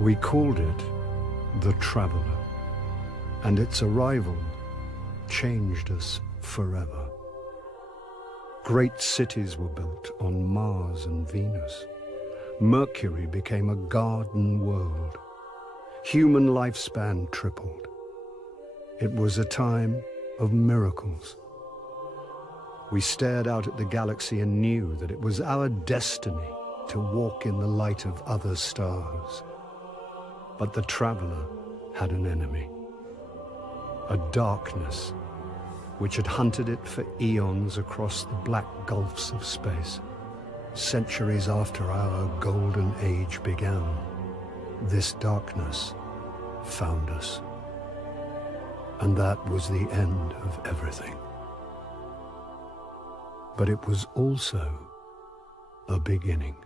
We called it the Traveler, and its arrival changed us forever. Great cities were built on Mars and Venus. Mercury became a garden world. Human lifespan tripled. It was a time of miracles. We stared out at the galaxy and knew that it was our destiny to walk in the light of other stars. But the Traveler had an enemy, a darkness which had hunted it for eons across the black gulfs of space. Centuries after our golden age began, this darkness found us. And that was the end of everything. But it was also a beginning.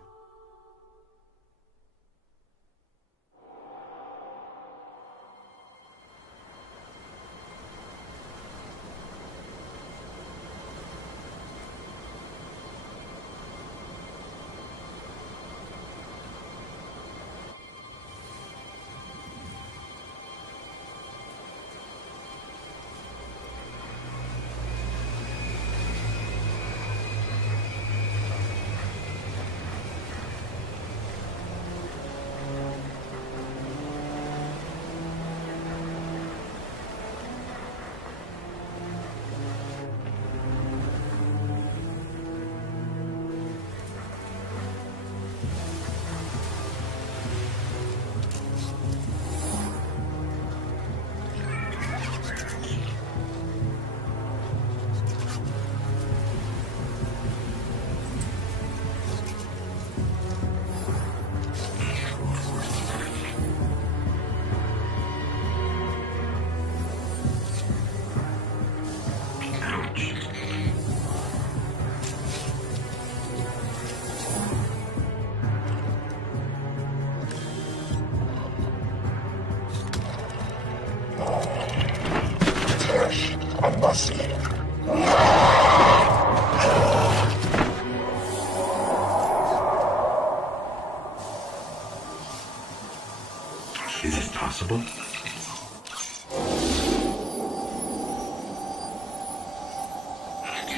Is it possible?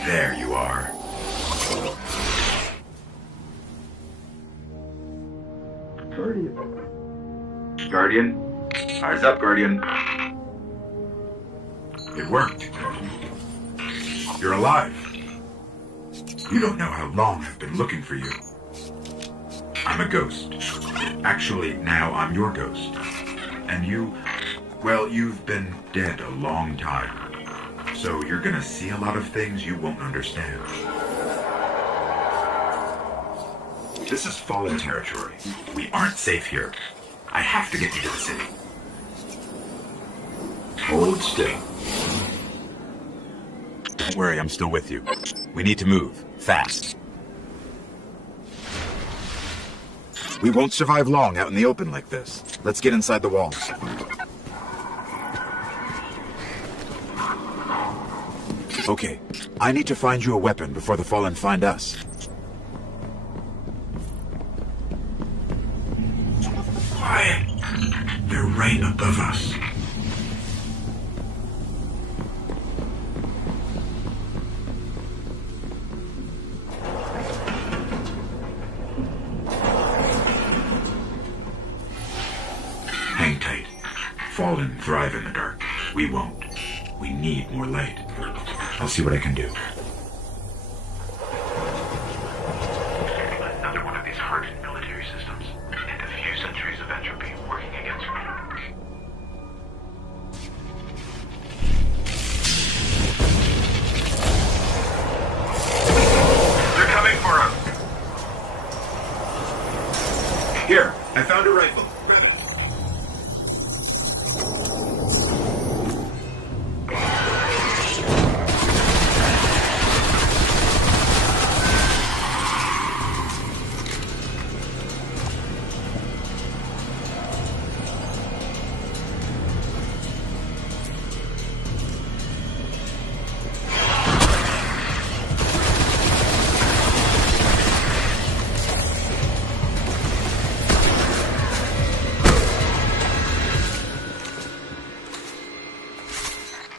There you are. Guardian? Eyes up, Guardian. It worked. You're alive. You don't know how long I've been looking for you. I'm a ghost. Actually, now I'm your ghost. And you Well, you've been dead a long time. So you're gonna see a lot of things you won't understand. This is Fallen territory. We aren't safe here. I have to get you to the city. Hold still. Don't worry, I'm still with you. We need to move. Fast. We won't survive long out in the open like this. Let's get inside the walls. Okay, I need to find you a weapon before the Fallen find us. Quiet. They're right above us. Hang tight. Fallen thrive in the dark. We won't. We need more light. I'll see what I can do. Another one of these hardened military systems, and a few centuries of entropy working against me. They're coming for us! Here, I found a rifle.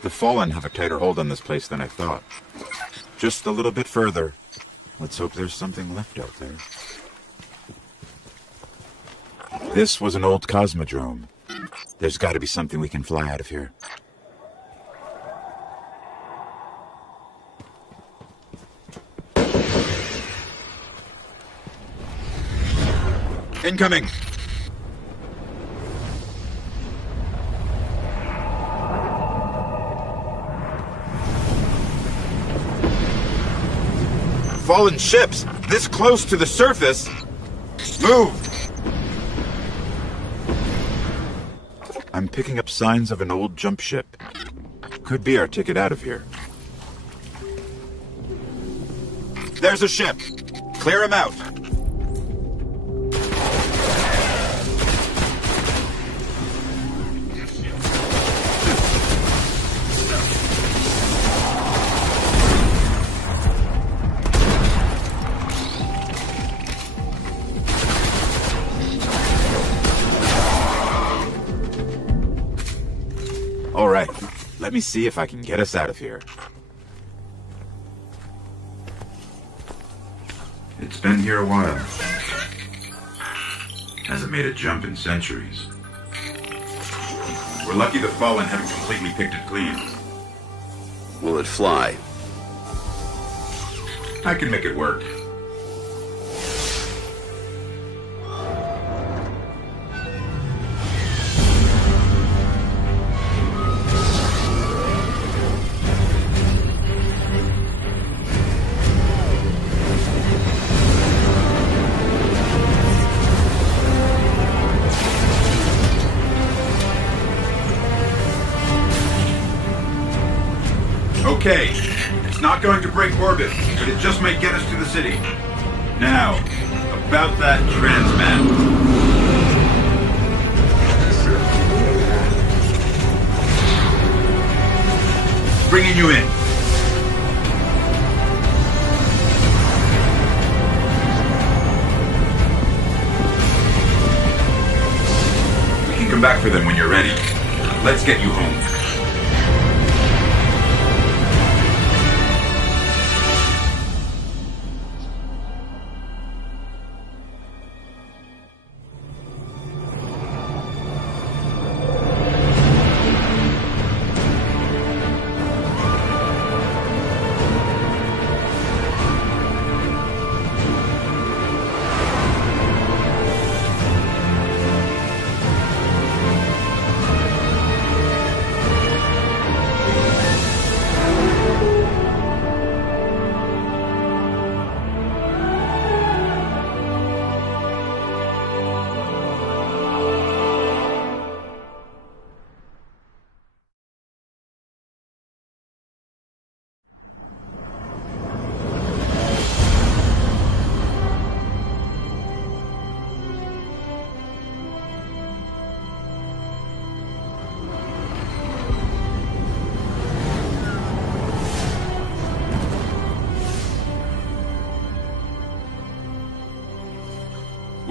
The Fallen have a tighter hold on this place than I thought. Just a little bit further. Let's hope there's something left out there. This was an old cosmodrome. There's got to be something we can fly out of here. Incoming! Fallen ships! This close to the surface! Move! I'm picking up signs of an old jump ship. Could be our ticket out of here. There's a ship! Clear him out! All right, let me see if I can get us out of here. It's been here a while. Hasn't made a jump in centuries. We're lucky the Fallen haven't completely picked it clean. Will it fly? I can make it work. Okay, it's not going to break orbit, but it just might get us to the city. Now, about that transmat. Bringing you in. We can come back for them when you're ready. Let's get you home.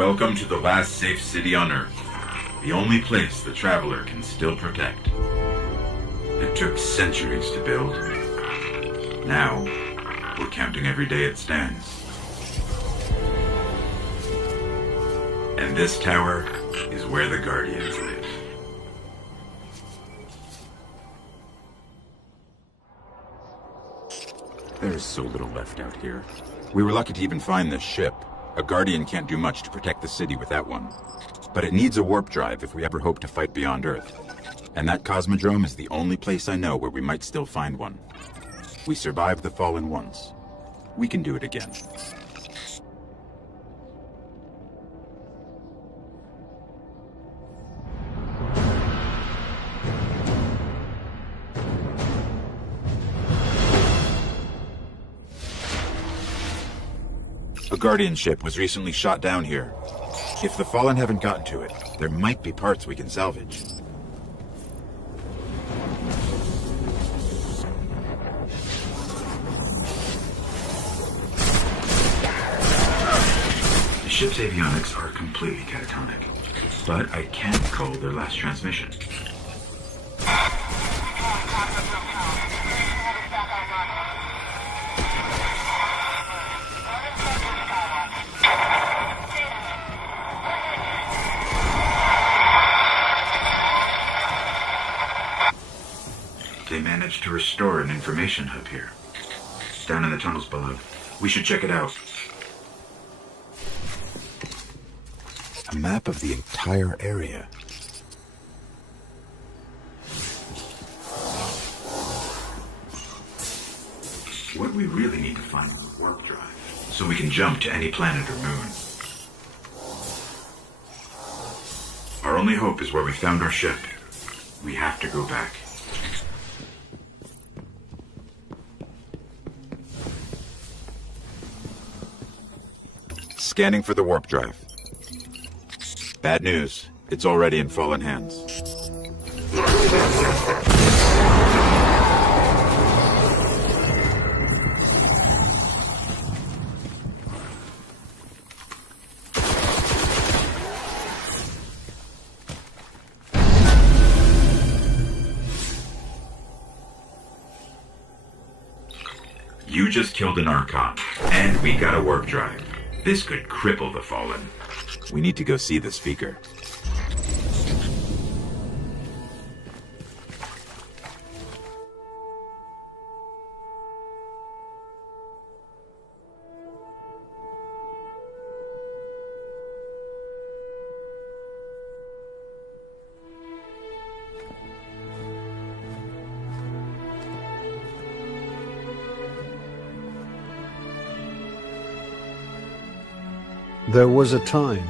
Welcome to the last safe city on Earth. The only place the Traveler can still protect. It took centuries to build. Now, we're counting every day it stands. And this tower is where the Guardians live. There's so little left out here. We were lucky to even find this ship. A Guardian can't do much to protect the city with that one. But it needs a warp drive if we ever hope to fight beyond Earth. And that Cosmodrome is the only place I know where we might still find one. We survived the Fallen once. We can do it again. A Guardian ship was recently shot down here. If the Fallen haven't gotten to it, there might be parts we can salvage. The ship's avionics are completely catatonic, but I can't call their last transmission. They managed to restore an information hub here. Down in the tunnels below. We should check it out. A map of the entire area. What we really need to find is a warp drive, so we can jump to any planet or moon. Our only hope is where we found our ship. We have to go back. Scanning for the warp drive. Bad news. It's already in Fallen hands. You just killed an Archon, and we got a warp drive. This could cripple the Fallen. We need to go see the speaker. There was a time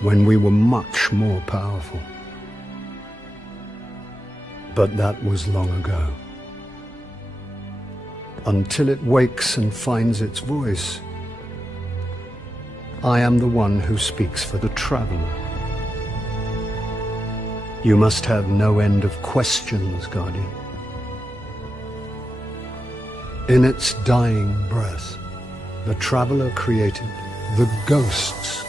when we were much more powerful. But that was long ago. Until it wakes and finds its voice, I am the one who speaks for the Traveler. You must have no end of questions, Guardian. In its dying breath, the Traveler created the ghosts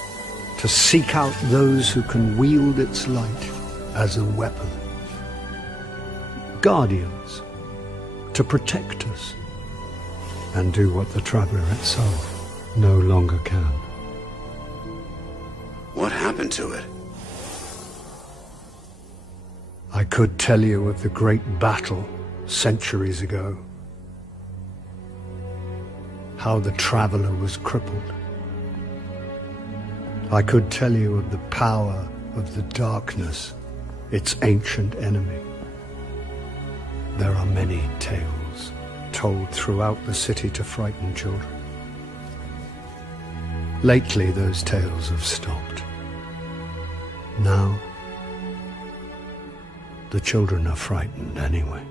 to seek out those who can wield its light as a weapon. Guardians to protect us and do what the Traveler itself no longer can. What happened to it? I could tell you of the great battle centuries ago. How the Traveler was crippled. I could tell you of the power of the darkness, its ancient enemy. There are many tales told throughout the city to frighten children. Lately, those tales have stopped. Now, the children are frightened anyway.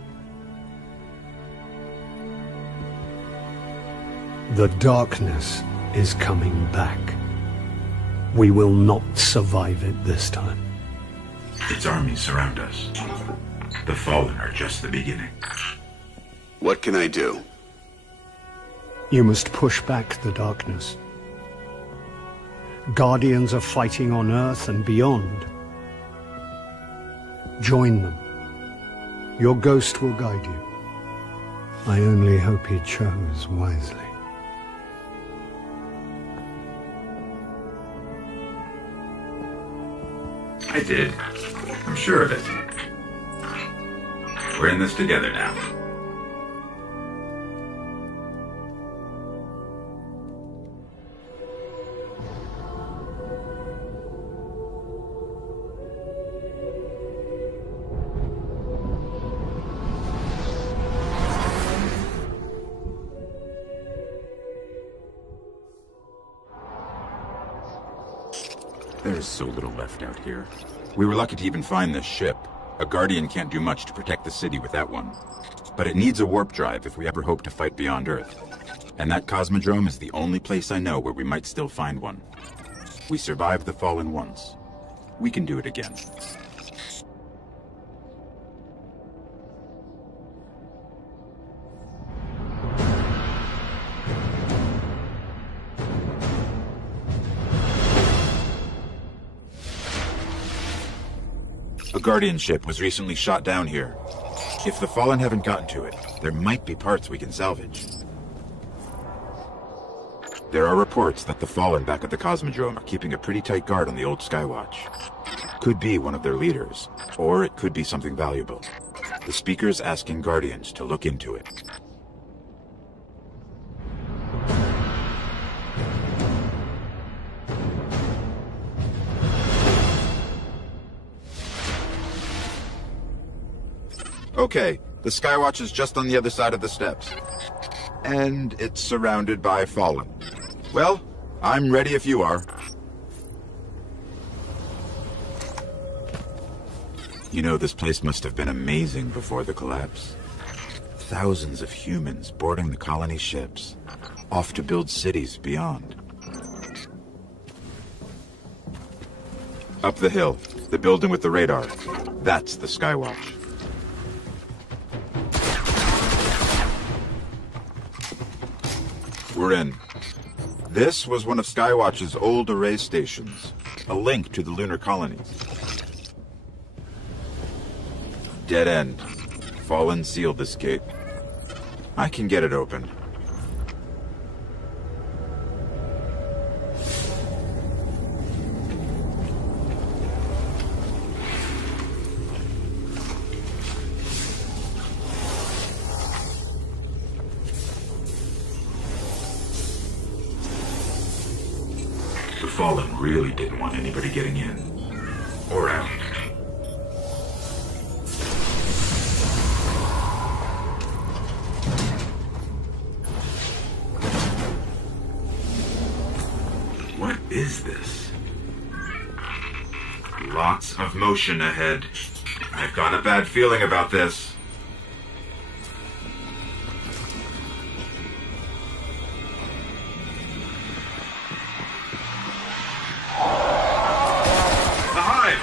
The darkness is coming back. We will not survive it this time. Its armies surround us. The Fallen are just the beginning. What can I do? You must push back the darkness. Guardians are fighting on Earth and beyond. Join them. Your ghost will guide you. I only hope he chose wisely. I did. I'm sure of it. We're in this together now. There's so little left out here. We were lucky to even find this ship. A Guardian can't do much to protect the city with that one. But it needs a warp drive if we ever hope to fight beyond Earth. And that Cosmodrome is the only place I know where we might still find one. We survived the Fallen once. We can do it again. A Guardian ship was recently shot down here. If the Fallen haven't gotten to it, there might be parts we can salvage. There are reports that the Fallen back at the Cosmodrome are keeping a pretty tight guard on the old Skywatch. Could be one of their leaders, or it could be something valuable. The Speaker's asking Guardians to look into it. Okay, the Skywatch is just on the other side of the steps. And it's surrounded by Fallen. Well, I'm ready if you are. You know, this place must have been amazing before the collapse. Thousands of humans boarding the colony ships, off to build cities beyond. Up the hill, the building with the radar. That's the Skywatch. We're in. This was one of Skywatch's old array stations, a link to the lunar colonies. Dead end. Fallen sealed this gate. I can get it open. The Fallen really didn't want anybody getting in. Or out. What is this? Lots of motion ahead. I've got a bad feeling about this. The Hive!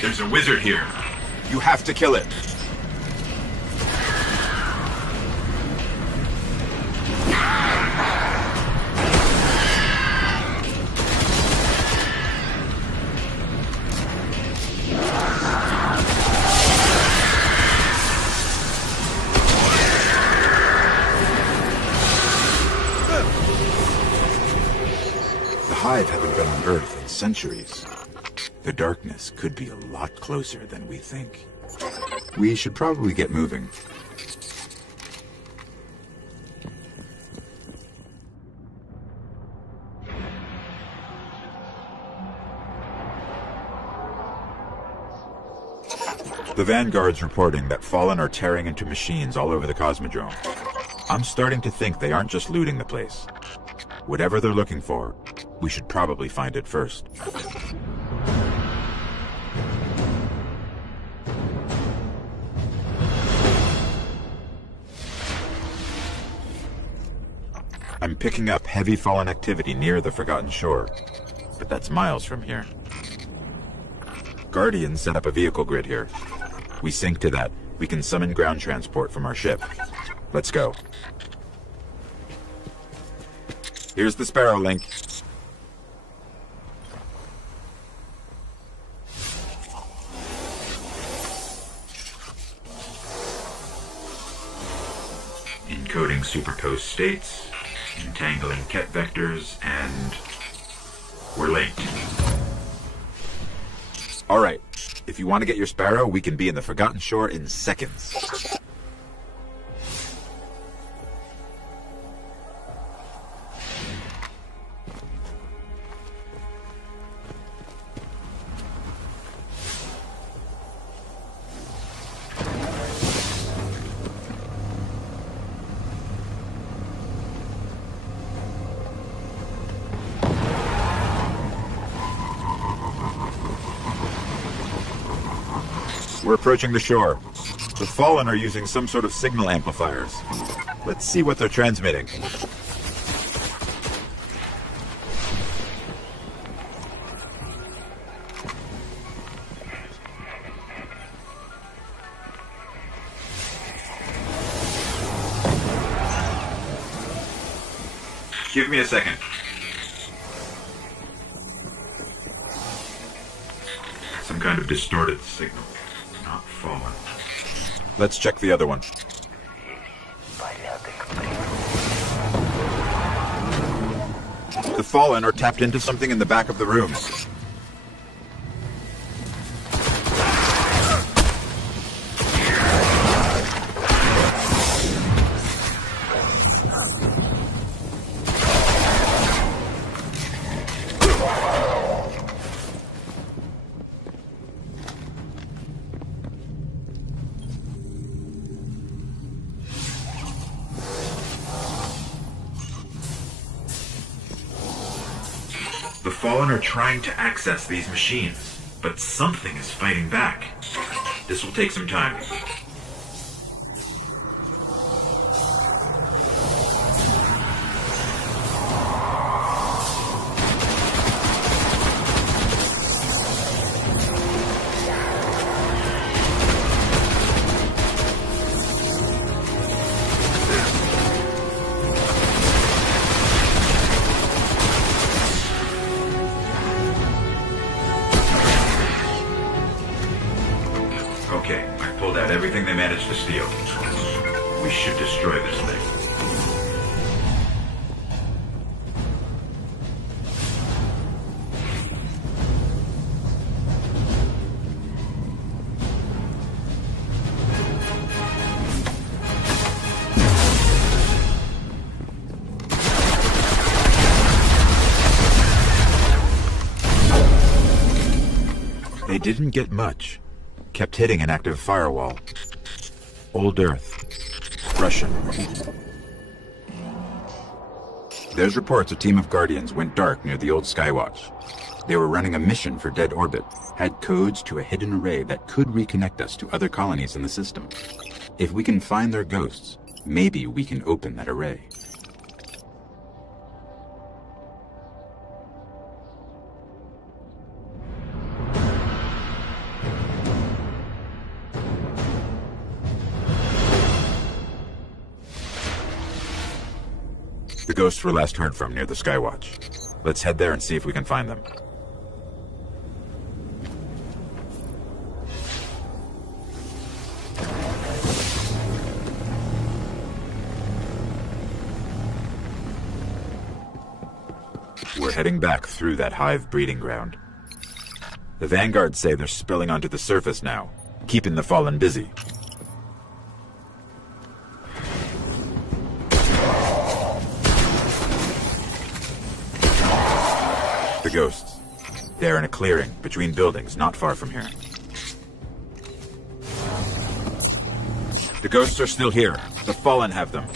There's a wizard here. You have to kill it. The Hive haven't been on Earth in centuries. The darkness could be a lot closer than we think. We should probably get moving. The Vanguard's reporting that Fallen are tearing into machines all over the Cosmodrome. I'm starting to think they aren't just looting the place. Whatever they're looking for, we should probably find it first. I'm picking up heavy Fallen activity near the Forgotten Shore, but that's miles from here. Guardians set up a vehicle grid here. We sync to that. We can summon ground transport from our ship. Let's go. Here's the Sparrow link. Encoding superposed states, entangling Ket vectors, and we're late. All right. If you want to get your Sparrow, we can be in the Forgotten Shore in seconds. We're approaching the shore. The Fallen are using some sort of signal amplifiers. Let's see what they're transmitting. Give me a second. Some kind of distorted signal. Not Fallen. Let's check the other one. The Fallen are tapped into something in the back of the room. The Fallen are trying to access these machines, but something is fighting back. This will take some time. Okay, I pulled out everything they managed to steal. We should destroy this thing. They didn't get much. Kept hitting an active firewall. Old Earth. Russian. There's reports a team of Guardians went dark near the old Skywatch. They were running a mission for Dead Orbit, had codes to a hidden array that could reconnect us to other colonies in the system. If we can find their ghosts, maybe we can open that array. The ghosts were last heard from near the Skywatch. Let's head there and see if we can find them. We're heading back through that hive breeding ground. The Vanguards say they're spilling onto the surface now, keeping the Fallen busy. The ghosts. They're in a clearing between buildings not far from here. The ghosts are still here. The Fallen have them.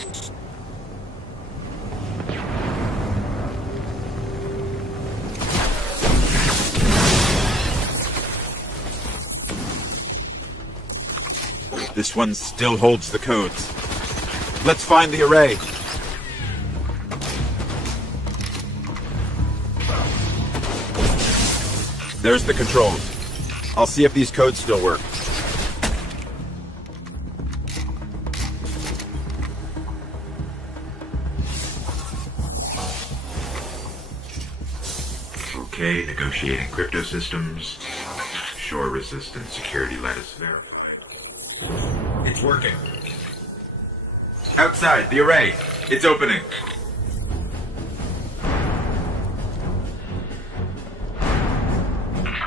This one still holds the codes. Let's find the array. There's the controls. I'll see if these codes still work. Okay, negotiating crypto systems. Shore resistant security lattice verified. It's working. Outside, the array. It's opening.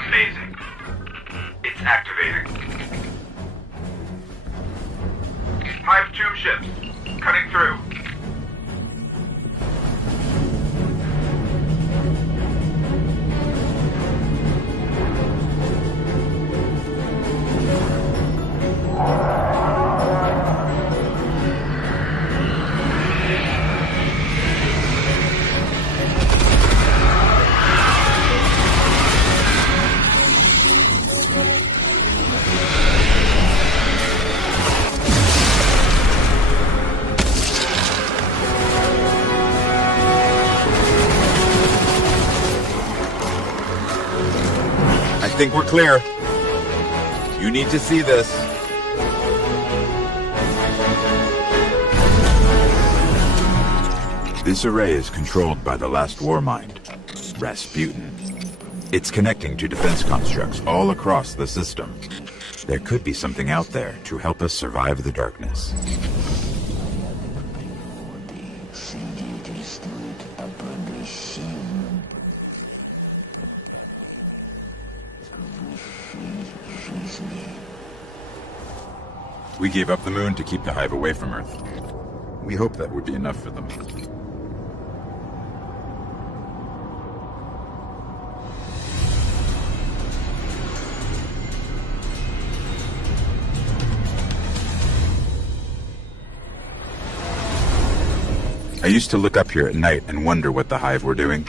Amazing. It's activating. Hive tube ships. Cutting through. I think we're clear. You need to see this. This array is controlled by the last war mind, Rasputin. It's connecting to defense constructs all across the system. There could be something out there to help us survive the darkness. We gave up the moon to keep the Hive away from Earth. We hope that would be enough for them. I used to look up here at night and wonder what the Hive were doing,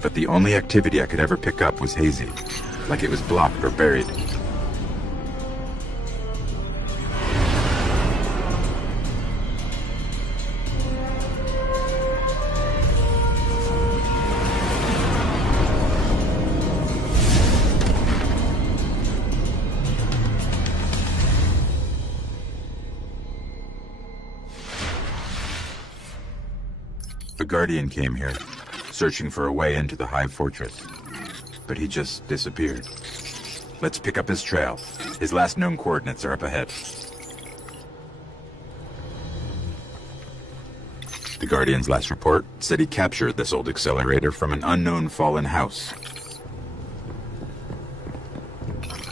but the only activity I could ever pick up was hazy, like it was blocked or buried. The Guardian came here, searching for a way into the Hive Fortress. But he just disappeared. Let's pick up his trail. His last known coordinates are up ahead. The Guardian's last report said he captured this old accelerator from an unknown fallen house.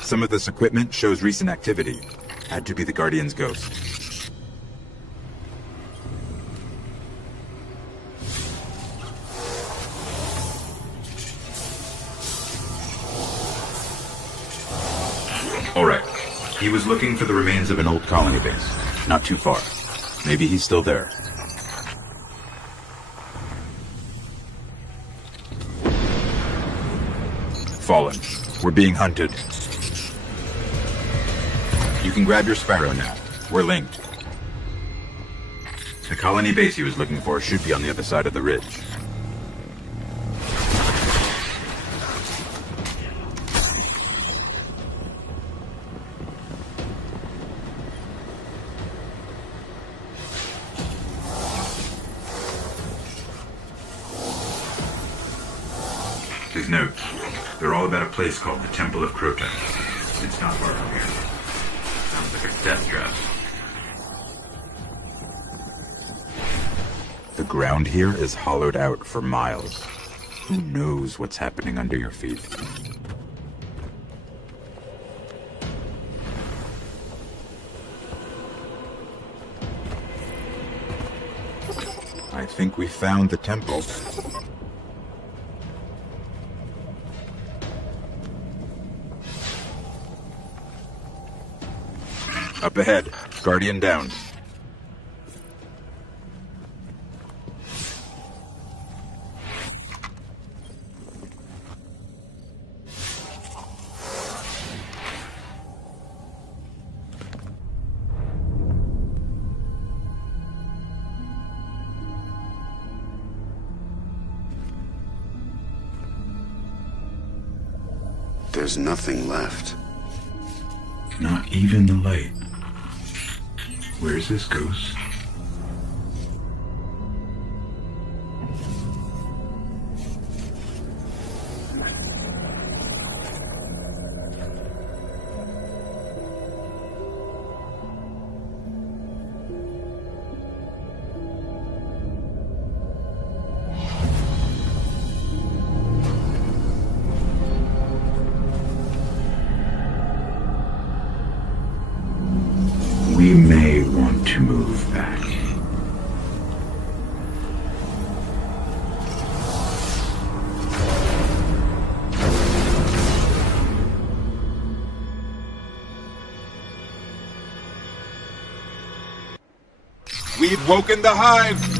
Some of this equipment shows recent activity. Had to be the Guardian's ghost. Alright. He was looking for the remains of an old colony base. Not too far. Maybe he's still there. Fallen. We're being hunted. You can grab your Sparrow now. We're linked. The colony base he was looking for should be on the other side of the ridge. His notes. They're all about a place called the Temple of Croton. It's not far from here. Sounds like a death trap. The ground here is hollowed out for miles. Who knows what's happening under your feet? I think we found the temple. Up ahead, Guardian down. There's nothing left. Not even the light. Where's this ghost? We may want to move back. We've woken the hive!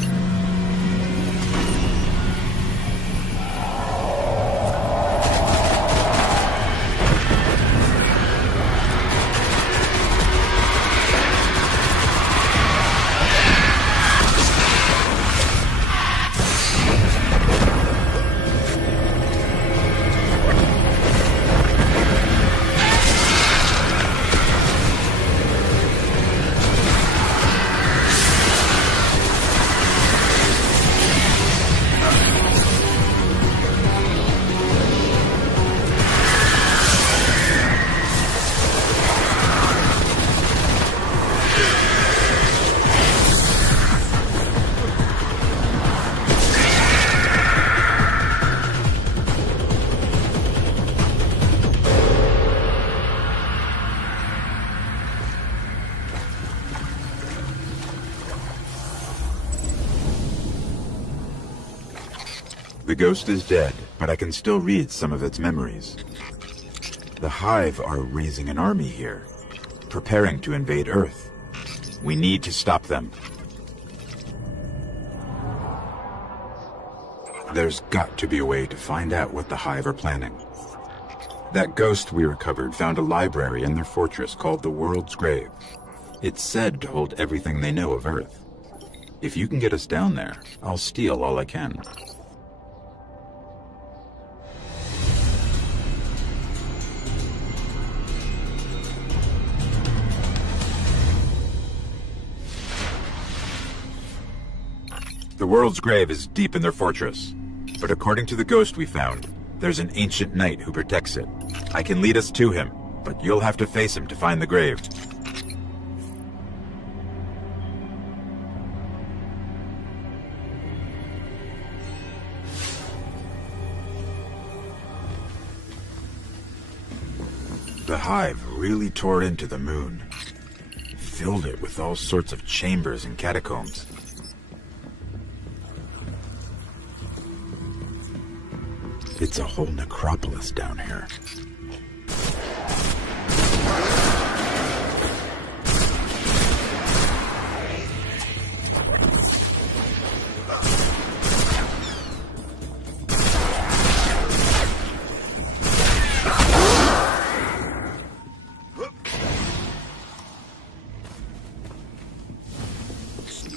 The ghost is dead, but I can still read some of its memories. The Hive are raising an army here, preparing to invade Earth. We need to stop them. There's got to be a way to find out what the Hive are planning. That ghost we recovered found a library in their fortress called the World's Grave. It's said to hold everything they know of Earth. If you can get us down there, I'll steal all I can. The World's Grave is deep in their fortress, but according to the ghost we found, there's an ancient knight who protects it. I can lead us to him, but you'll have to face him to find the grave. The Hive really tore into the moon, filled it with all sorts of chambers and catacombs. It's a whole necropolis down here.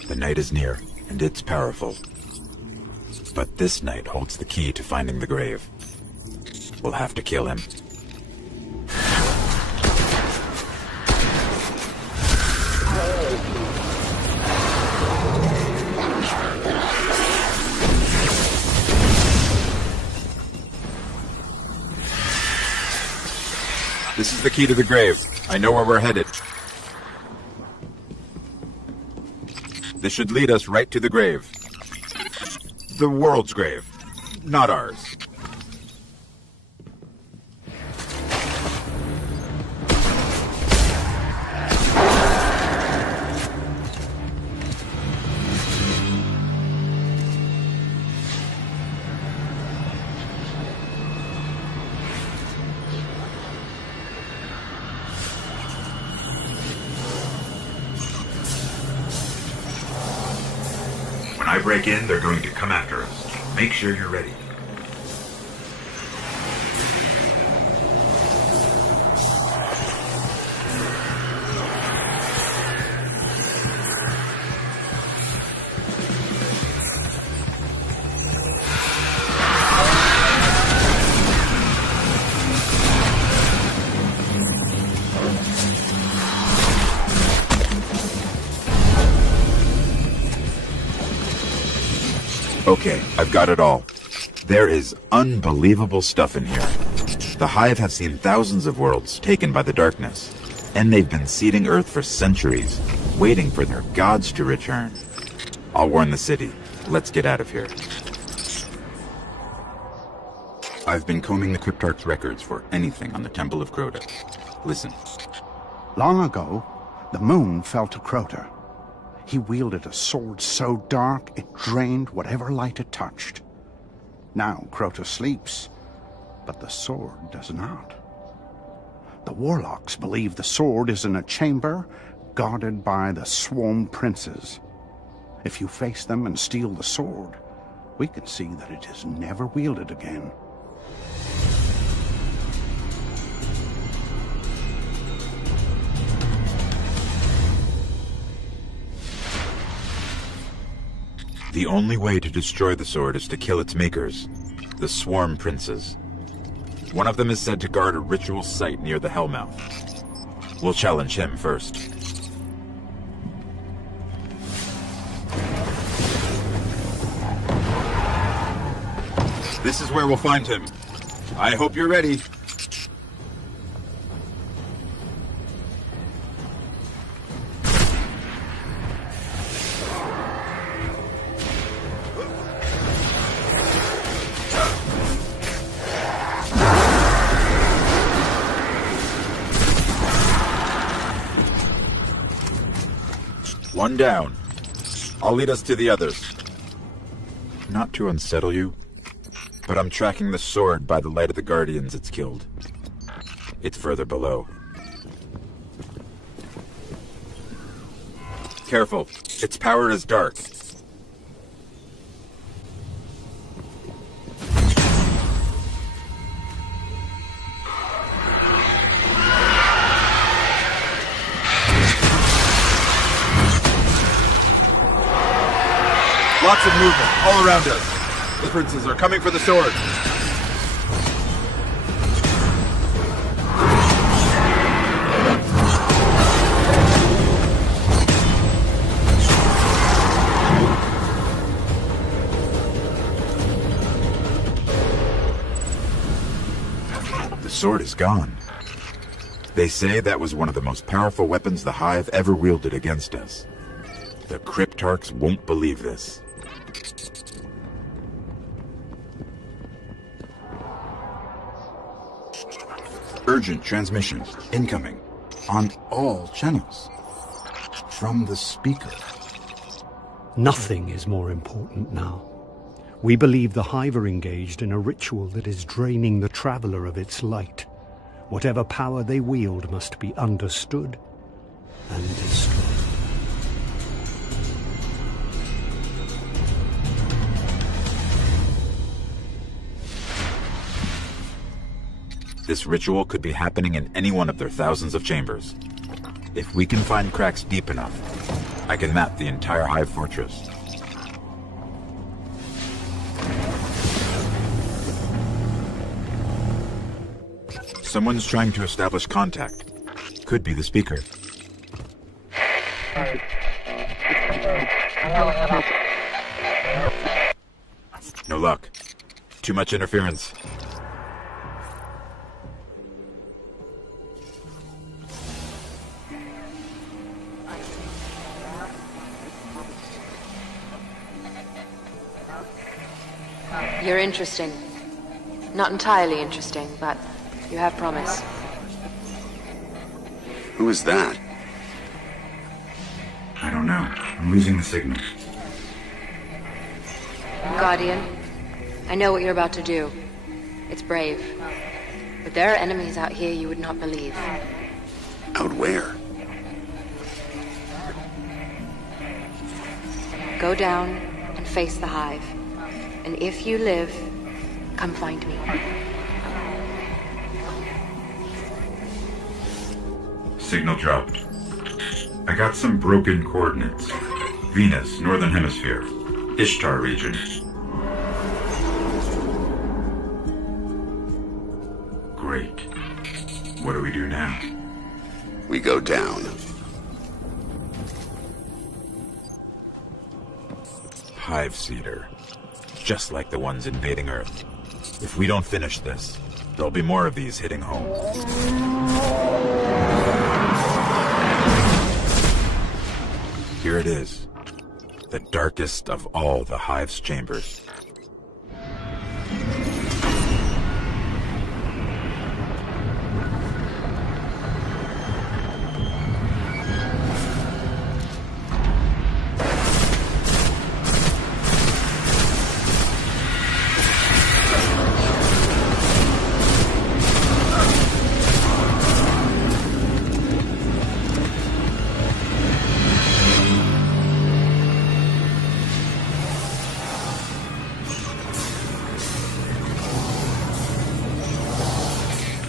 The night is near, and it's powerful. But this knight holds the key to finding the grave. We'll have to kill him. This is the key to the grave. I know where we're headed. This should lead us right to the grave. The World's Grave, not ours. When I break in, they're going to come after us. Make sure you're ready. Okay, I've got it all. There is unbelievable stuff in here. The Hive have seen thousands of worlds taken by the darkness, and they've been seeding Earth for centuries, waiting for their gods to return. I'll warn the city. Let's get out of here. I've been combing the Cryptarch's records for anything on the Temple of Crota. Listen. Long ago, the moon fell to Crota. He wielded a sword so dark it drained whatever light it touched. Now Crota sleeps, but the sword does not. The warlocks believe the sword is in a chamber guarded by the Swarm Princes. If you face them and steal the sword, we can see that it is never wielded again. The only way to destroy the sword is to kill its makers, the Swarm Princes. One of them is said to guard a ritual site near the Hellmouth. We'll challenge him first. This is where we'll find him. I hope you're ready. One down. I'll lead us to the others. Not to unsettle you, but I'm tracking the sword by the light of the Guardians it's killed. It's further below. Careful. Its power is dark. Lots of movement all around us. The princes are coming for the sword. The sword is gone. They say that was one of the most powerful weapons the Hive ever wielded against us. The Cryptarchs won't believe this. Urgent transmission, incoming, on all channels. From the speaker. Nothing is more important now. We believe the Hive are engaged in a ritual that is draining the Traveler of its light. Whatever power they wield must be understood and destroyed. This ritual could be happening in any one of their thousands of chambers. If we can find cracks deep enough, I can map the entire Hive fortress. Someone's trying to establish contact. Could be the speaker. No luck. Too much interference. You're interesting. Not entirely interesting, but you have promise. Who is that? I don't know. I'm losing the signal. Guardian, I know what you're about to do. It's brave. But there are enemies out here you would not believe. Out where? Go down and face the Hive. And if you live, come find me. Signal dropped. I got some broken coordinates. Venus, Northern Hemisphere. Ishtar region. Great. What do we do now? We go down. Hive Seeder. just like the ones invading Earth. If we don't finish this, there'll be more of these hitting home. Here it is. The darkest of all the Hive's chambers.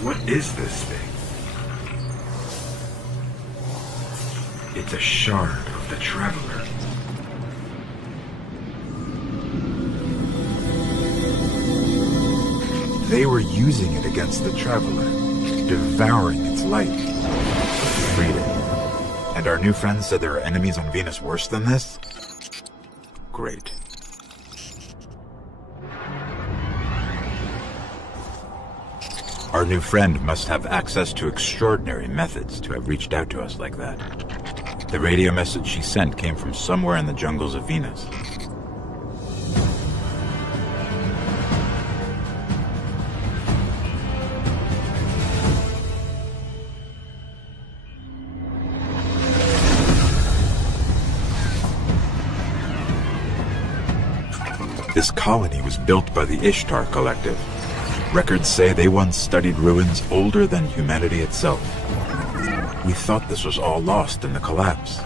What is this thing? It's a shard of the Traveler. They were using it against the Traveler, devouring its light. Freed it. And our new friends said there are enemies on Venus worse than this? Great. Our new friend must have access to extraordinary methods to have reached out to us like that. The radio message she sent came from somewhere in the jungles of Venus. This colony was built by the Ishtar Collective. Records say they once studied ruins older than humanity itself. We thought this was all lost in the collapse.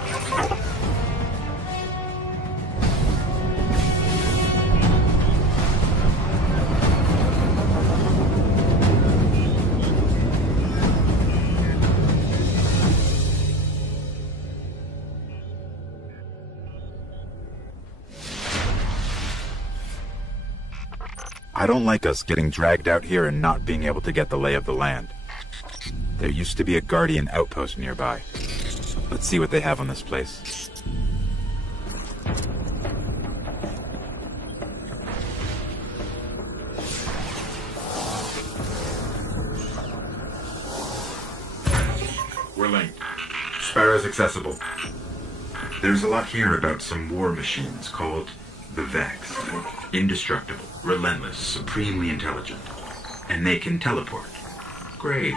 I don't like us getting dragged out here and not being able to get the lay of the land. There used to be a Guardian outpost nearby. Let's see what they have on this place. We're linked. Sparrow's accessible. There's a lot here about some war machines called the Vex. Indestructible, relentless, supremely intelligent. And they can teleport. Great.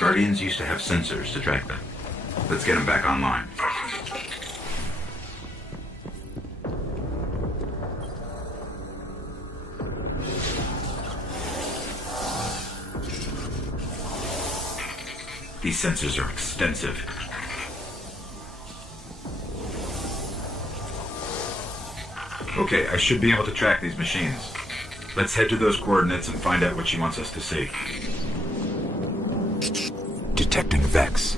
Guardians used to have sensors to track them. Let's get them back online. These sensors are extensive. Okay, I should be able to track these machines. Let's head to those coordinates and find out what she wants us to see. Detecting Vex.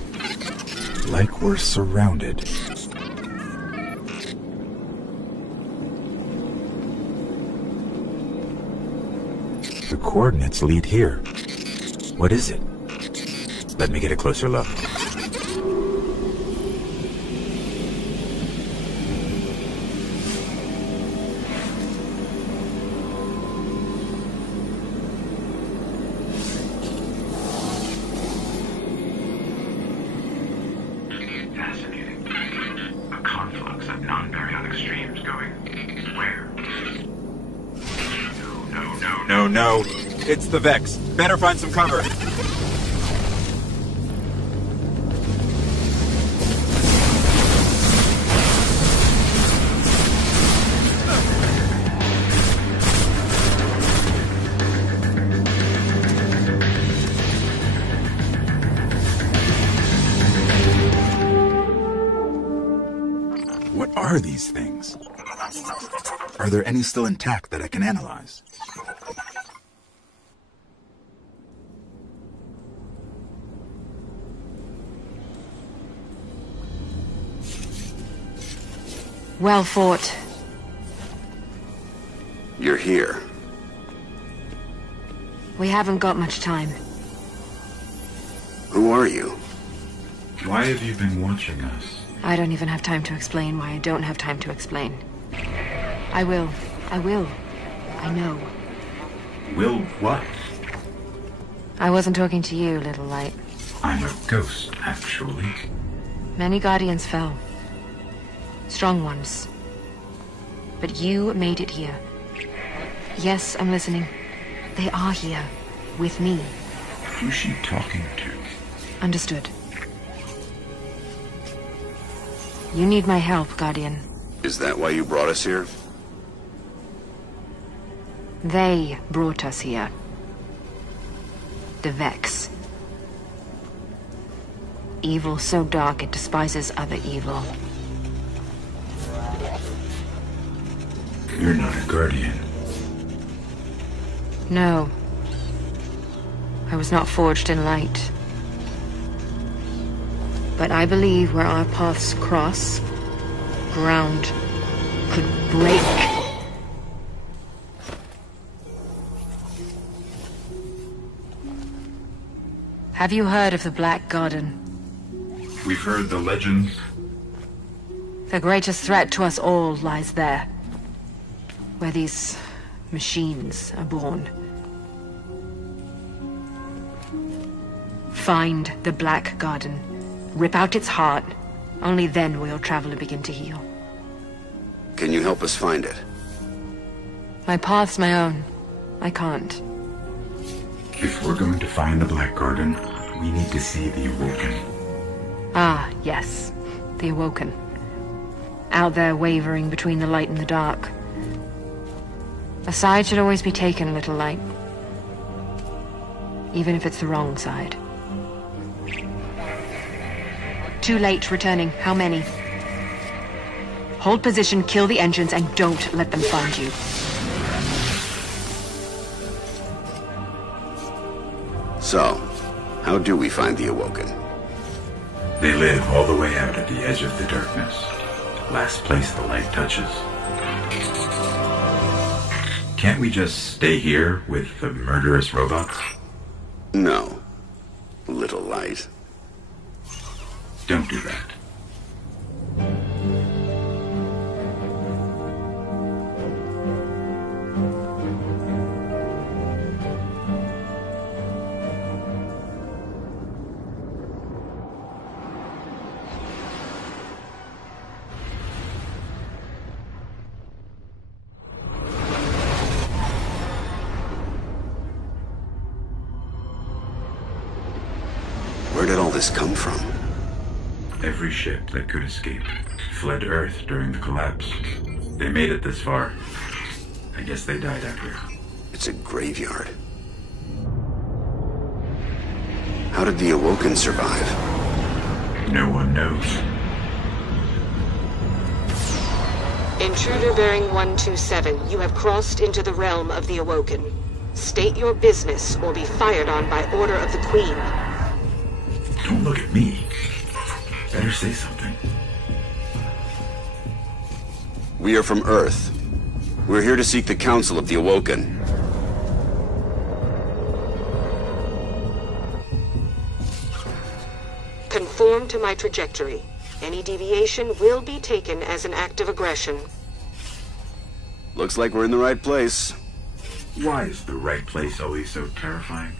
Like we're surrounded. The coordinates lead here. What is it? Let me get a closer look. Fascinating. A conflux of non-baryonic streams going where? No. It's the Vex. Better find some cover. What are these things? Are there any still intact that I can analyze? Well fought. You're here. We haven't got much time. Who are you? Why have you been watching us? I don't even have time to explain why I don't have time to explain. I will. I will. I know. Will what? I wasn't talking to you, Little Light. I'm a ghost, actually. Many Guardians fell. Strong ones. But you made it here. Yes, I'm listening. They are here. With me. Who's she talking to? Understood. You need my help, Guardian. Is that why you brought us here? They brought us here. The Vex. Evil so dark it despises other evil. You're not a Guardian. No. I was not forged in light. But I believe where our paths cross, ground could break. Have you heard of the Black Garden? We've heard the legends. The greatest threat to us all lies there. Where these machines are born. Find the Black Garden. Rip out its heart. Only then will your traveler begin to heal. Can you help us find it? My path's my own. I can't. If we're going to find the Black Garden, we need to see the Awoken. Ah, yes. The Awoken. Out there wavering between the light and the dark. A side should always be taken, Little Light. Even if it's the wrong side. Too late returning. How many? Hold position, kill the engines, and don't let them find you. So, how do we find the Awoken? They live all the way out at the edge of the darkness. Last place the light touches. Can't we just stay here with the murderous robots? No. Little Light. Don't do that. Where did all this come from? Every ship that could escape fled Earth during the collapse. They made it this far. I guess they died out here. It's a graveyard. How did the Awoken survive? No one knows. Intruder bearing 127, you have crossed into the realm of the Awoken. State your business or be fired on by order of the Queen. Don't look at me. Better say something. We are from Earth. We're here to seek the Council of the Awoken. Conform to my trajectory. Any deviation will be taken as an act of aggression. Looks like we're in the right place. Why is the right place always so terrifying?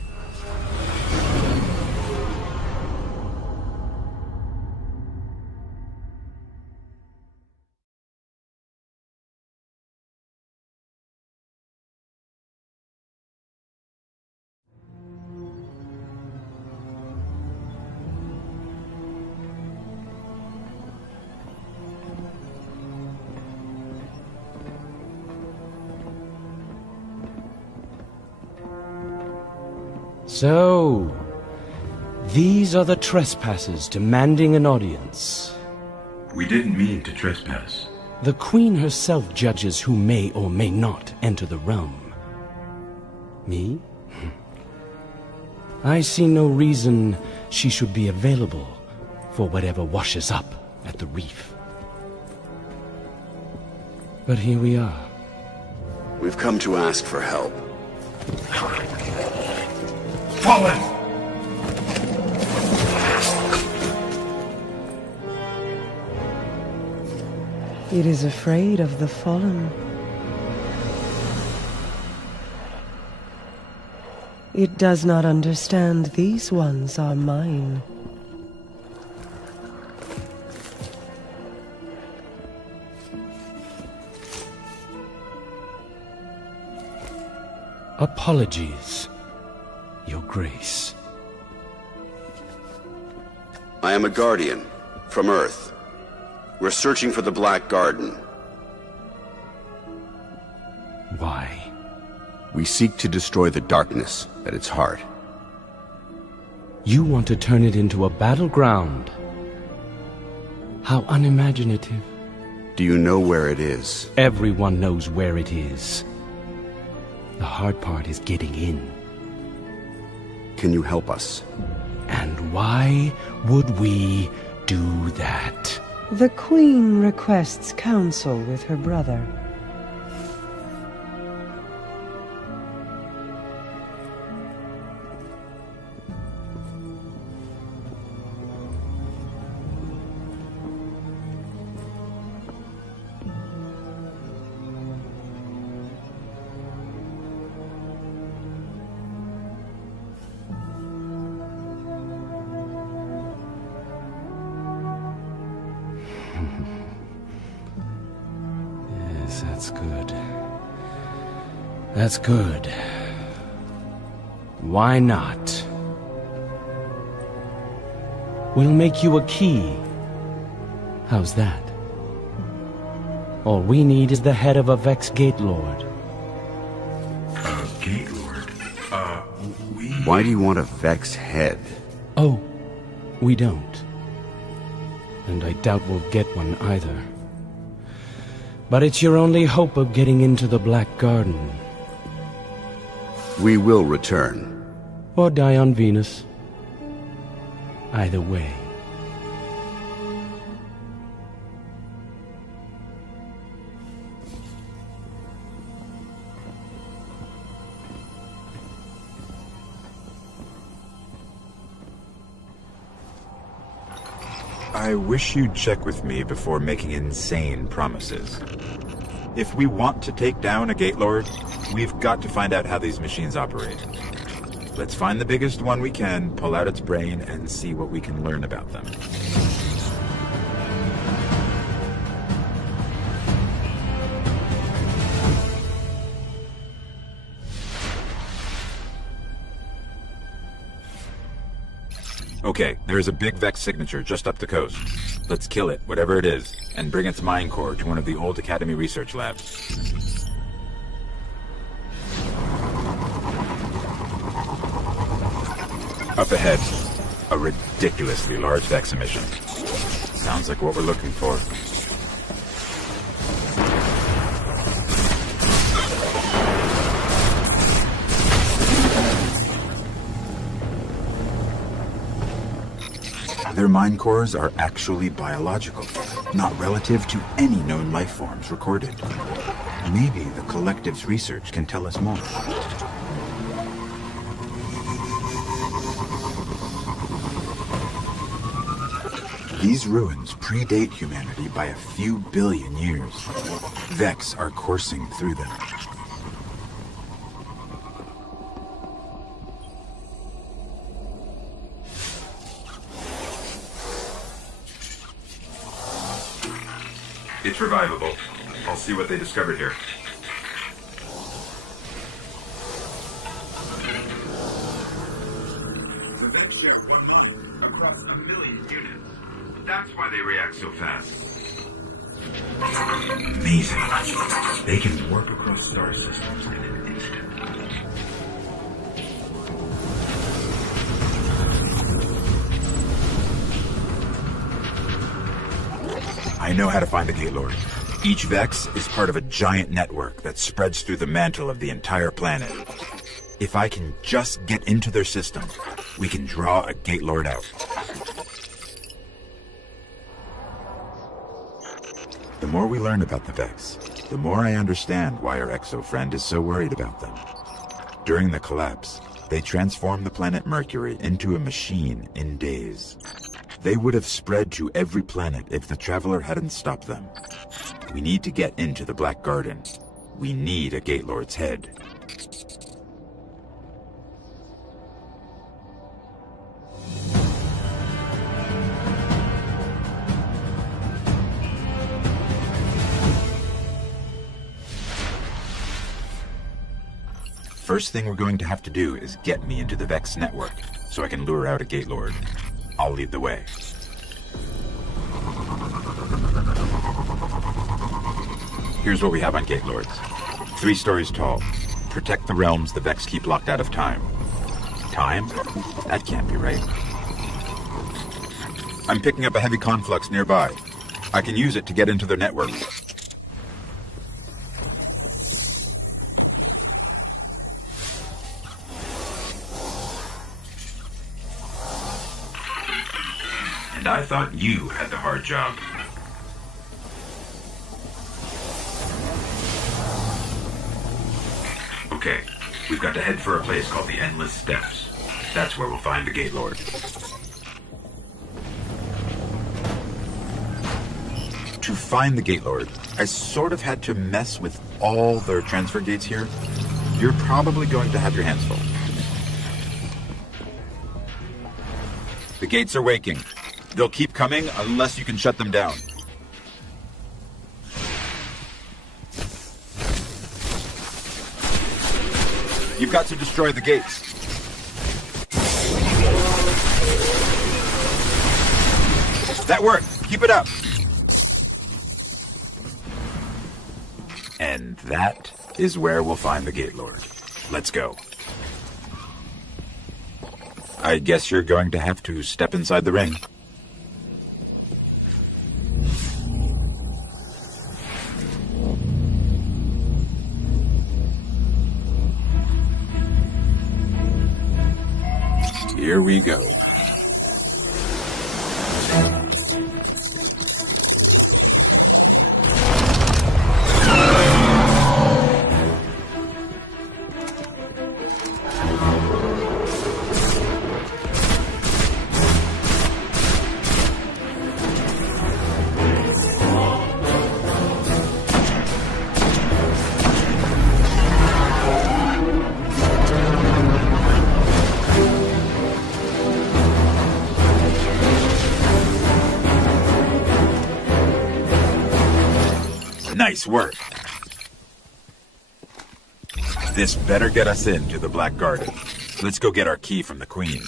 So, these are the trespassers demanding an audience. We didn't mean to trespass. The Queen herself judges who may or may not enter the realm. Me? I see no reason she should be available for whatever washes up at the reef. But here we are. We've come to ask for help. Fallen! It is afraid of the fallen. It does not understand these ones are mine. Apologies, Your Grace. I am a Guardian, from Earth. We're searching for the Black Garden. Why? We seek to destroy the darkness at its heart. You want to turn it into a battleground? How unimaginative. Do you know where it is? Everyone knows where it is. The hard part is getting in. Can you help us? And why would we do that? The Queen requests counsel with her brother. Yes, that's good. That's good. Why not? We'll make you a key. How's that? All we need is the head of a Vex Gate Lord. Gate Lord? We... Why do you want a Vex head? Oh, we don't. And I doubt we'll get one either. But it's your only hope of getting into the Black Garden. We will return. Or die on Venus. Either way. I wish you'd check with me before making insane promises. If we want to take down a Gate Lord, we've got to find out how these machines operate. Let's find the biggest one we can, pull out its brain, and see what we can learn about them. Okay, there's a big Vex signature just up the coast. Let's kill it, whatever it is, and bring its mind core to one of the old Academy research labs. Up ahead, a ridiculously large Vex emission. Sounds like what we're looking for. Their mind cores are actually biological, not relative to any known life forms recorded. Maybe the Collective's research can tell us more. These ruins predate humanity by a few billion years. Vex are coursing through them. It's revivable. I'll see what they discovered here. The Vex share 1 across 1 million units. That's why they react so fast. Amazing. They can warp across star systems in an instant. I know how to find the Gate Lord. Each Vex is part of a giant network that spreads through the mantle of the entire planet. If I can just get into their system, we can draw a Gate Lord out. The more we learn about the Vex, the more I understand why our Exo friend is so worried about them. During the collapse, they transformed the planet Mercury into a machine in days. They would have spread to every planet if the Traveler hadn't stopped them. We need to get into the Black Garden. We need a Gate Lord's head. first thing we're going to have to do is get me into the Vex network, so I can lure out a Gate Lord. I'll lead the way. Here's what we have on Gate Lords. 3 stories tall. Protect the realms the Vex keep locked out of time. Time? That can't be right. I'm picking up a heavy conflux nearby. I can use it to get into their network. And I thought you had the hard job. Okay, we've got to head for a place called the Endless Steps. That's where we'll find the Gate Lord. To find the Gate Lord, I sort of had to mess with all their transfer gates here. You're probably going to have your hands full. The gates are waking. They'll keep coming unless you can shut them down. You've got to destroy the gates. That worked. Keep it up. And that is where we'll find the Gate Lord. Let's go. I guess you're going to have to step inside the ring. Here we go. Nice work. This better get us into the Black Garden. Let's go get our key from the Queen.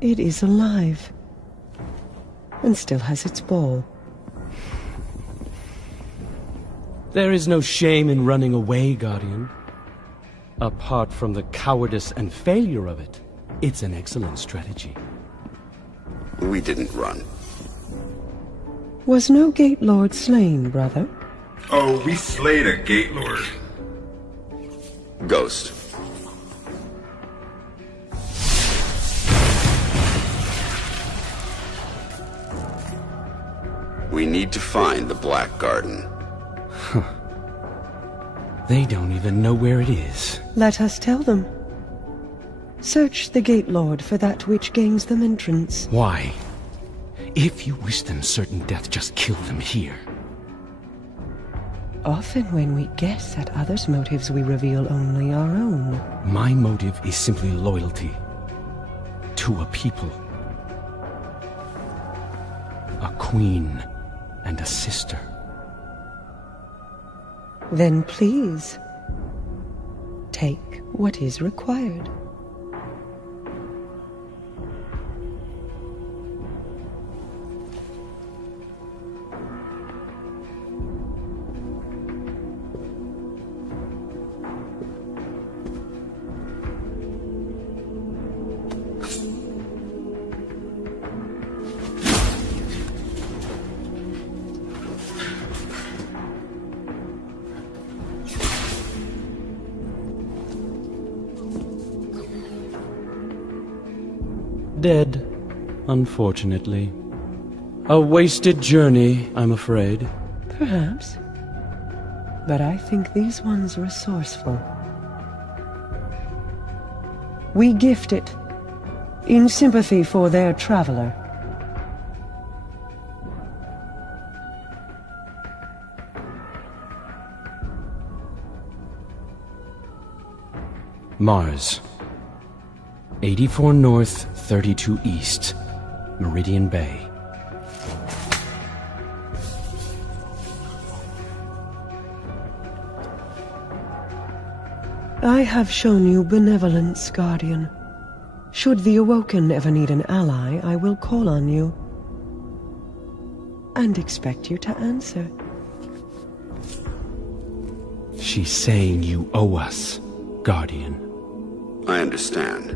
It is alive, and still has its ball. There is no shame in running away, Guardian. Apart from the cowardice and failure of it, it's an excellent strategy. We didn't run. Was no Gate Lord slain, brother? Oh, we slayed a Gate Lord. Ghost. We need to find the Black Garden. They don't even know where it is. Let us tell them. Search the Gate Lord for that which gains them entrance. Why? If you wish them certain death, just kill them here. Often when we guess at others' motives, we reveal only our own. My motive is simply loyalty to a people. A queen and a sister. Then please, take what is required. Dead, unfortunately. A wasted journey, I'm afraid. Perhaps. But I think these ones resourceful. We gift it, in sympathy for their traveler. Mars. 84 North, 32 East. Meridian Bay. I have shown you benevolence, Guardian. Should the Awoken ever need an ally, I will call on you. And expect you to answer. She's saying you owe us, Guardian. I understand.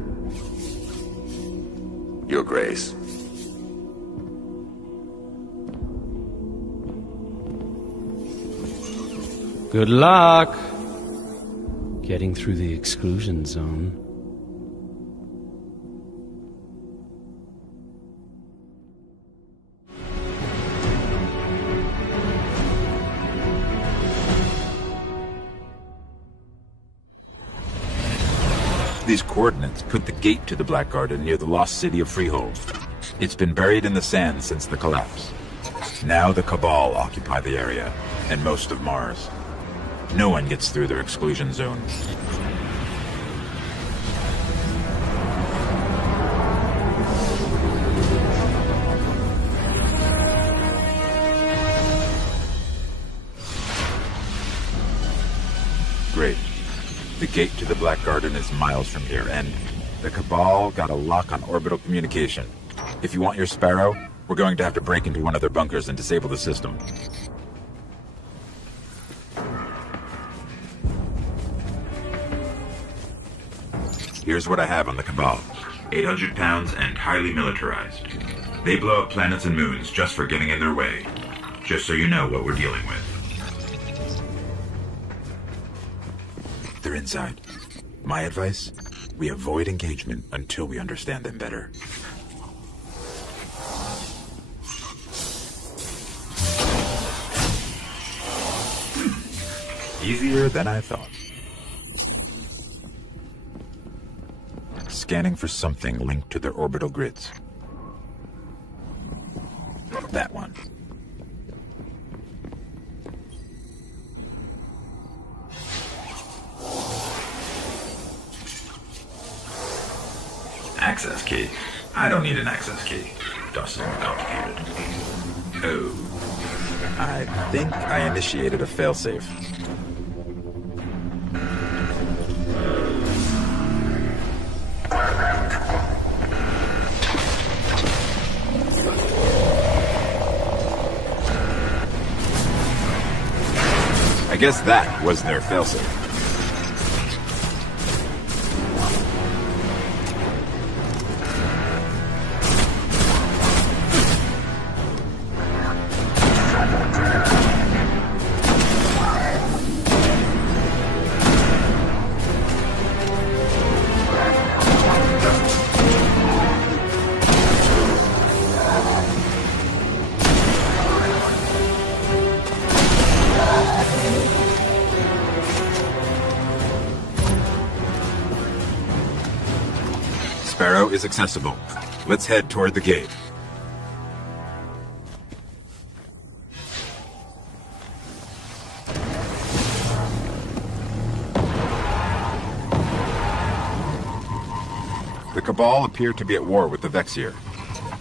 Your Grace. Good luck getting through the exclusion zone. These coordinates put the gate to the Black Garden near the lost city of Freehold. It's been buried in the sand since the collapse. Now the Cabal occupy the area, and most of Mars. No one gets through their exclusion zone. Great. The gate to the Black Garden is miles from here, and the Cabal got a lock on orbital communication. If you want your Sparrow, we're going to have to break into one of their bunkers and disable the system. Here's what I have on the Cabal. 800 pounds and highly militarized. They blow up planets and moons just for getting in their way. Just so you know what we're dealing with. They're inside. My advice? We avoid engagement until we understand them better. Easier than I thought. Scanning for something linked to their orbital grids. That one. Access key? I don't need an access key. Doesn't seem complicated. Oh. I think I initiated a failsafe. I guess that was their failsafe. Sparrow is accessible. Let's head toward the gate. The Cabal appear to be at war with the Vexier.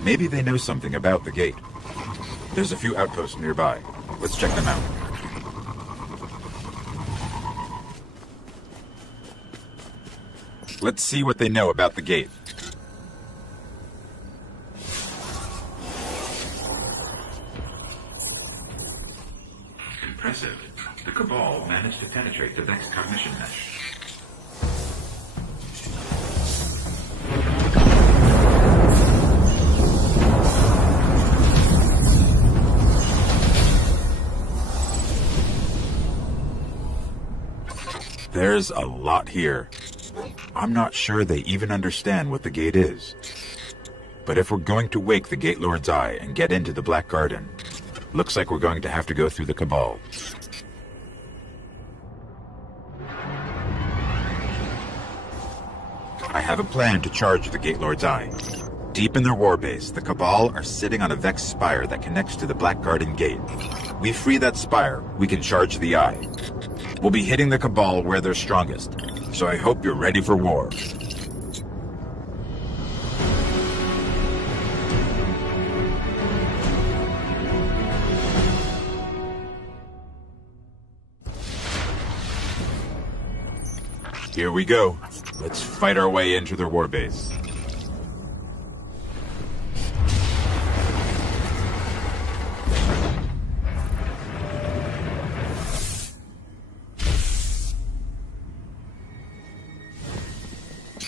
Maybe they know something about the gate. There's a few outposts nearby. Let's check them out. Let's see what they know about the gate. Impressive. The Cabal managed to penetrate the Vex cognition mesh. There's a lot here. I'm not sure they even understand what the gate is. But if we're going to wake the Gate Lord's eye and get into the Black Garden, looks like we're going to have to go through the Cabal. I have a plan to charge the Gate Lord's Eye. Deep in their warbase, the Cabal are sitting on a Vex spire that connects to the Black Garden Gate. We free that spire, we can charge the Eye. We'll be hitting the Cabal where they're strongest, so I hope you're ready for war. Here we go. Let's fight our way into their warbase.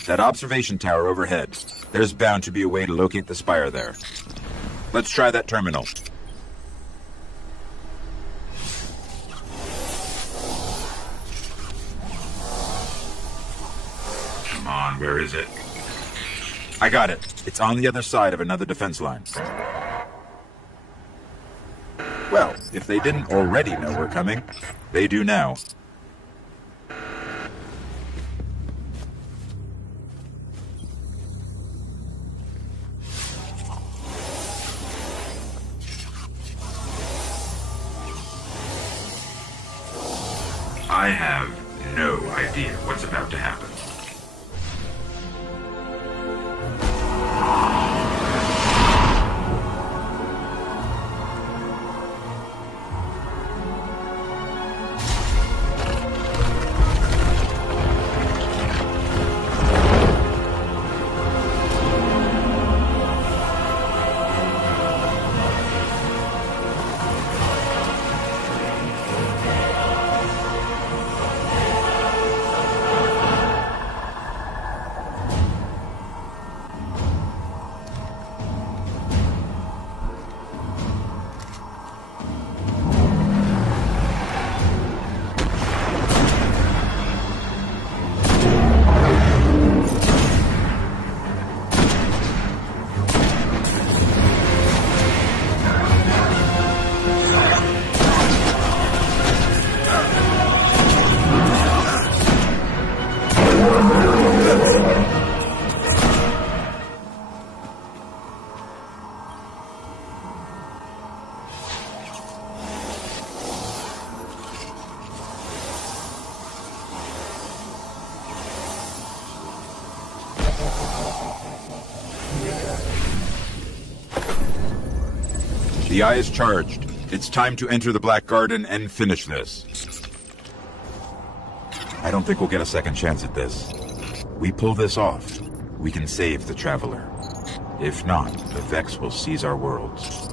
That observation tower overhead. There's bound to be a way to locate the spire there. Let's try that terminal. Come on, where is it? I got it. It's on the other side of another defense line. Well, if they didn't already know we're coming, they do now. I have no idea what's about to happen. The Eye is charged. It's time to enter the Black Garden and finish this. I don't think we'll get a second chance at this. We pull this off, we can save the Traveler. If not, the Vex will seize our worlds.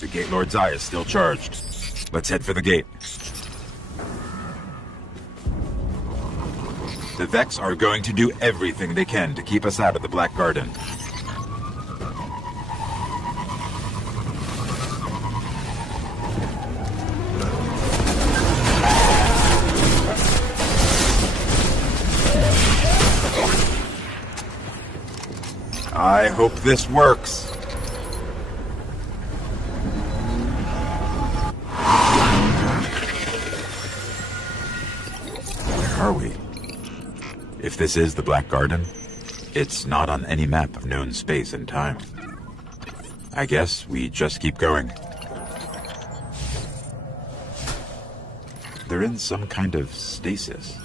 The Gate Lord's Eye is still charged. Let's head for the gate. The Vex are going to do everything they can to keep us out of the Black Garden. I hope this works. Where are we? If this is the Black Garden, it's not on any map of known space and time. I guess we just keep going. They're in some kind of stasis.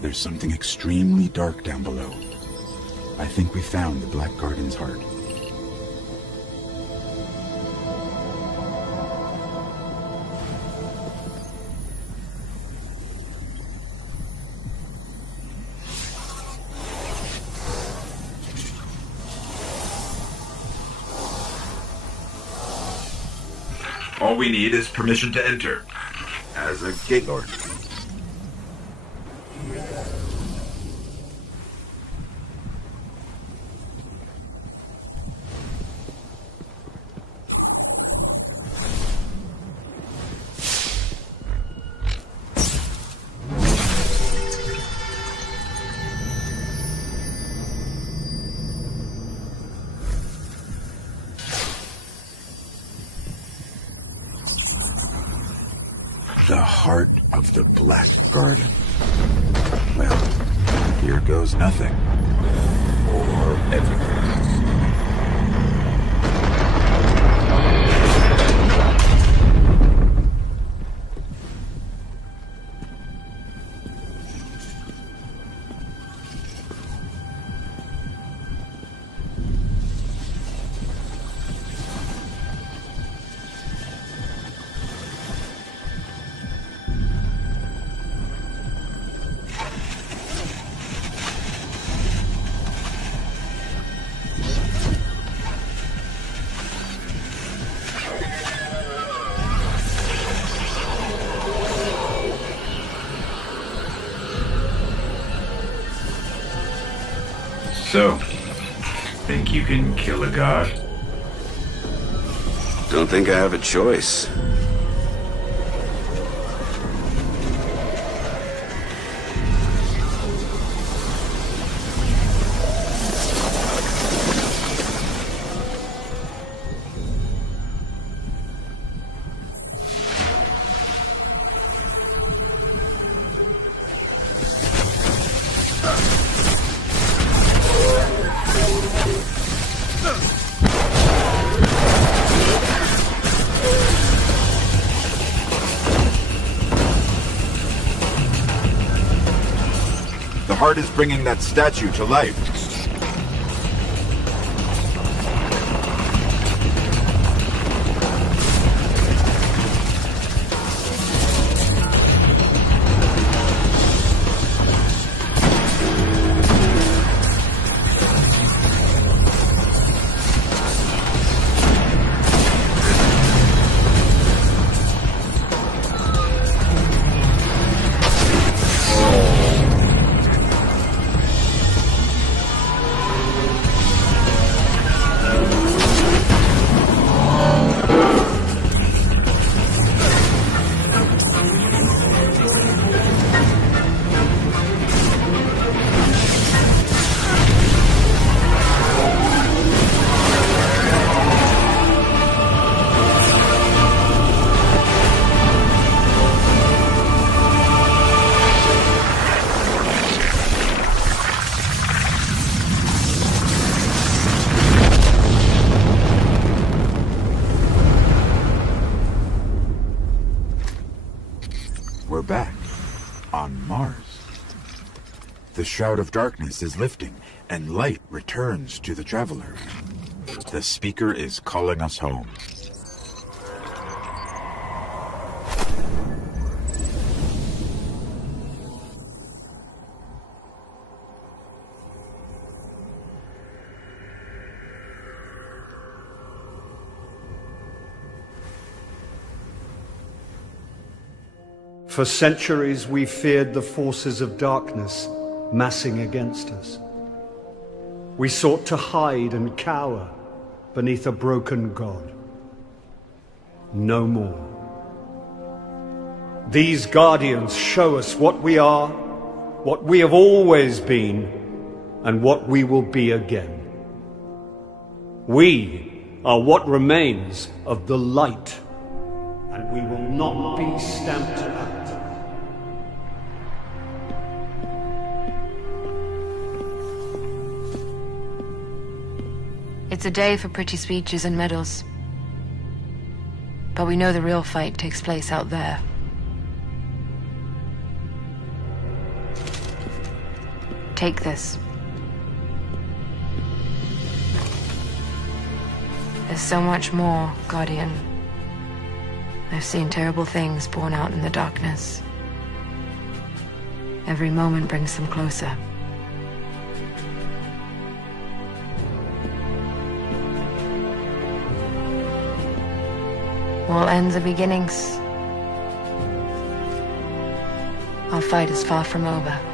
There's something extremely dark down below. I think we found the Black Garden's heart. All we need is permission to enter. As a Gate Lord. The heart of the Black Garden. Well, here goes nothing. Or everything. So, think you can kill a god? Don't think I have a choice. The heart is bringing that statue to life. We're back. On Mars. The Shroud of Darkness is lifting, and light returns to the Traveler. The Speaker is calling us home. For centuries we feared the forces of darkness massing against us. We sought to hide and cower beneath a broken god. No more. These guardians show us what we are, what we have always been, and what we will be again. We are what remains of the light, and we will not be stamped out. It's a day for pretty speeches and medals. But we know the real fight takes place out there. Take this. There's so much more, Guardian. I've seen terrible things born out in the darkness. Every moment brings them closer. All ends are beginnings. Our fight is far from over.